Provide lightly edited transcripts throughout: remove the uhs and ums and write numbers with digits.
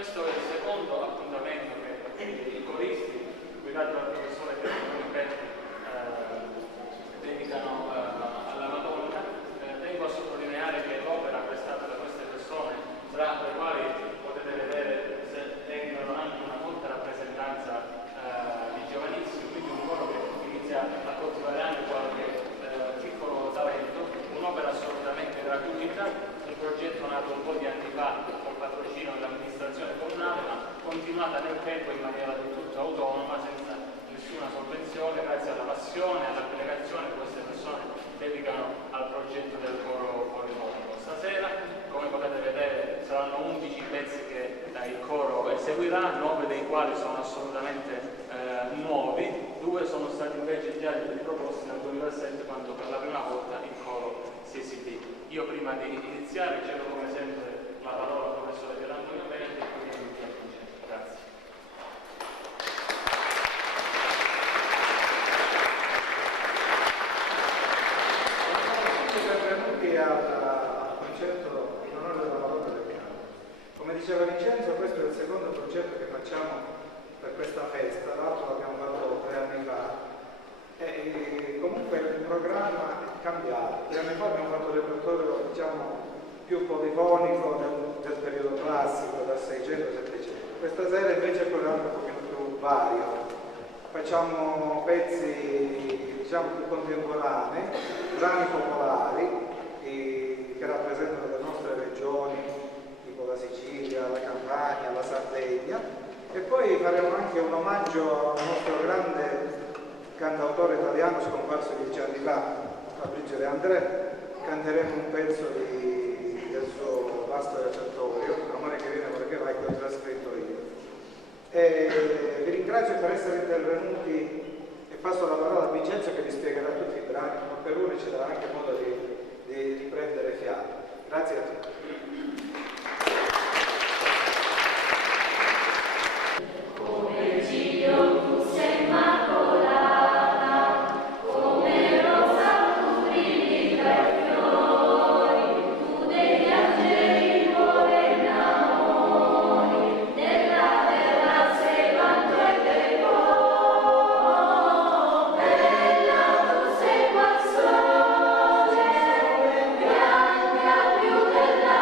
Questo è il secondo appuntamento che i coristi, guidati dal professore Petri, dedicano alla Madonna. Tengo a sottolineare che l'opera prestata da queste persone, tra le quali potete vedere se tengono anche una molta rappresentanza di giovanissimi, quindi un coro che inizia a coltivare anche qualche piccolo talento, un'opera assolutamente gratuita. Un progetto nato un po' di anni fa col patrocinio dell'amministrazione comunale, ma continuata nel tempo in maniera del tutto autonoma, senza nessuna sovvenzione, grazie alla passione e all'abnegazione che queste persone dedicano al progetto del coro polifonico. Stasera, come potete vedere, saranno 11 pezzi che il coro eseguirà, 9 dei quali sono assolutamente nuovi, 2 sono stati invece già riproposti nel 2007 quando per la prima volta il coro si esibì. Io prima di iniziare cedo come sempre la parola al professore Pier Antonio Veneti e poi minuti al concerto. Grazie. Benvenuti al concerto in onore della Madonna del Piano. Come diceva Vincenzo, questo è il secondo concerto che facciamo per questa festa, l'altro l'abbiamo fatto 3 anni fa. E comunque il programma è cambiato. 3 anni fa abbiamo fatto il repertorio, diciamo, più polifonico del periodo classico, dal 600-700. Questa sera invece è quello un pochino più vario. Facciamo pezzi, diciamo, più contemporanei, brani popolari che rappresentano le nostre regioni, tipo la Sicilia, la Campania, la Sardegna, e poi faremo anche un omaggio al nostro grande cantautore italiano scomparso 10 anni fa, Fabrizio De André. Canteremo un pezzo del suo vasto repertorio, Amore che viene, amore che va, che ho trascritto io. E vi ringrazio per essere intervenuti e passo la parola a Vincenzo che vi spiegherà tutti i brani, ma per uno ci darà anche modo di riprendere fiato. Grazie a tutti. Come Giglio tu sei immacolata, come rosa tu brilli tra i fiori, tu degli angeli nuove innamori, nella terra sei vanto e decoro, bella tu sei qual sole, bianca più della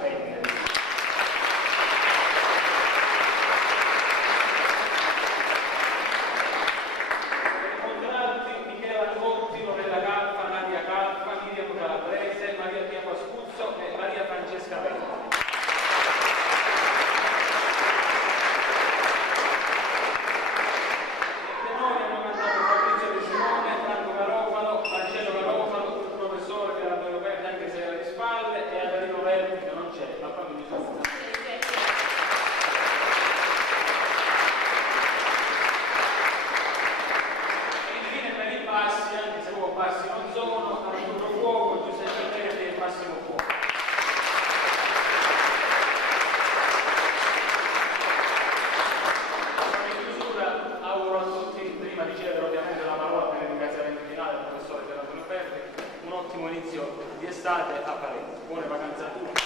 Penne. Michela Cotti, Lorella Calfa, Nadia Calfa, Miriam Calabrese, Maria Pia Pascuzzo e Maria Francesca Venti. I tenori hanno cantato Fabrizio De Simone, Franco Garofalo, Marcello Garofalo, il professore che era Antonio Verdi anche se era alle spalle, e Adalino Verdi che non c'è, ma fammi risulta. Bassi, anche se proprio bassi non sono, Arturo Fuoco, Giuseppe Verdi e Massimo Fuoco. In chiusura auguro a tutti, prima di cedere ovviamente la parola per il ringraziamento finale al professore Antonio Verdi, un ottimo inizio di estate a Palermo. Buone vacanze a tutti.